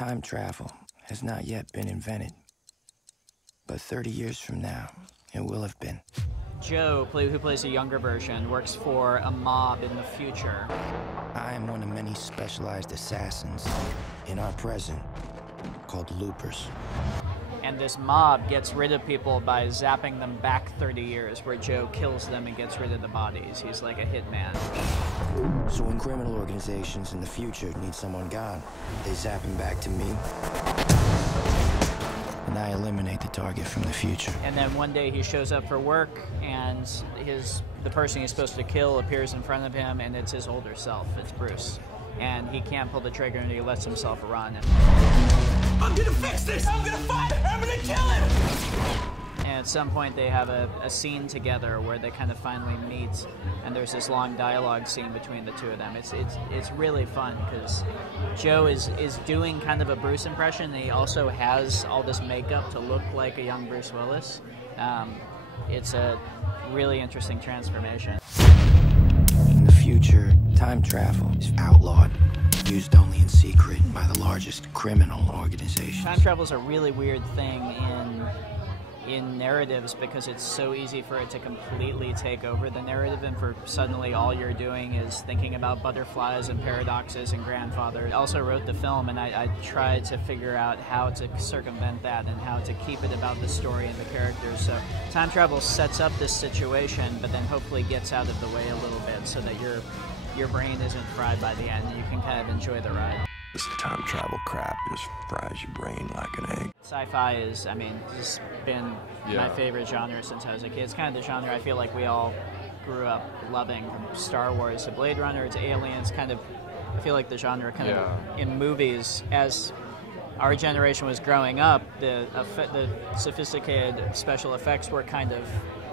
Time travel has not yet been invented, but 30 years from now, it will have been. Joe, who plays a younger version, works for a mob in the future. I am one of many specialized assassins in our present called loopers. And this mob gets rid of people by zapping them back 30 years, where Joe kills them and gets rid of the bodies. He's like a hitman. So when criminal organizations in the future need someone gone, they zap him back to me, and I eliminate the target from the future. And then one day he shows up for work, and the person he's supposed to kill appears in front of him, and it's his older self. It's Bruce. And he can't pull the trigger, and he lets himself run. I'm gonna fix this! I'm gonna find him! I'm gonna kill him! And at some point they have a scene together where they kind of finally meet, and there's this long dialogue scene between the two of them. It's really fun because Joe is doing kind of a Bruce impression, and he also has all this makeup to look like a young Bruce Willis. It's a really interesting transformation. In the future, time travel is outlawed, used only in secret by the largest criminal organizations. Time travel is a really weird thing in narratives because it's so easy for it to completely take over the narrative, and for suddenly all you're doing is thinking about butterflies and paradoxes and grandfather. I also wrote the film, and I tried to figure out how to circumvent that and how to keep it about the story and the characters. So time travel sets up this situation, but then hopefully gets out of the way a little bit so that your brain isn't fried by the end and you can kind of enjoy the ride. This time travel crap just fries your brain like an egg. Sci-fi is, just been my favorite genre since I was a kid. It's kind of the genre I feel like we all grew up loving, from Star Wars to Blade Runner to Aliens. I feel like the genre of in movies, as our generation was growing up, the sophisticated special effects were kind of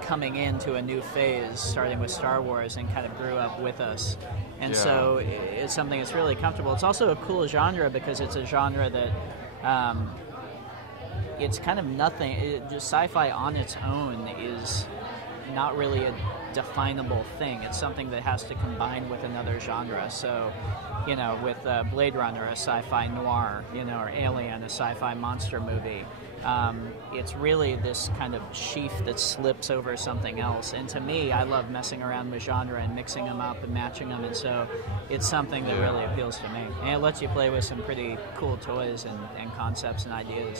coming into a new phase, starting with Star Wars, and kind of grew up with us. And so it's something that's really comfortable. It's also a cool genre because it's a genre that it's kind of nothing. Just sci-fi on its own is not really a definable thing. It's something that has to combine with another genre. So, with Blade Runner, a sci-fi noir, or Alien, a sci-fi monster movie. It's really this kind of sheath that slips over something else. And to me, I love messing around with genre and mixing them up and matching them. And so it's something that really appeals to me. And it lets you play with some pretty cool toys and concepts and ideas.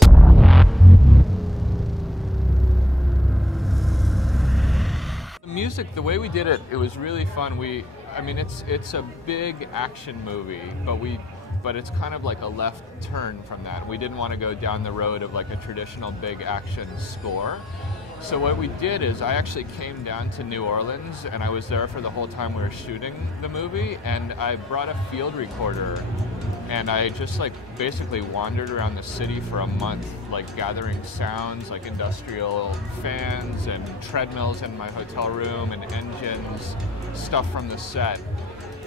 The music, the way we did it, it was really fun. It's a big action movie, but it's kind of like a left turn from that. We didn't want to go down the road of like a traditional big action score. So what we did is I actually came down to New Orleans, and I was there for the whole time we were shooting the movie, and I brought a field recorder, and I just basically wandered around the city for a month, gathering sounds like industrial fans and treadmills in my hotel room and engines, stuff from the set.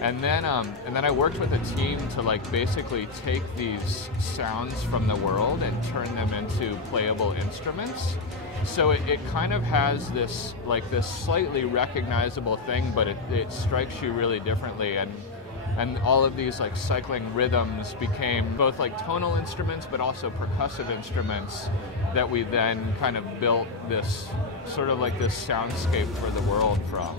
And then I worked with a team to basically take these sounds from the world and turn them into playable instruments. So it kind of has this slightly recognizable thing, but it strikes you really differently. And all of these cycling rhythms became both tonal instruments, but also percussive instruments that we then kind of built this sort of this soundscape for the world from.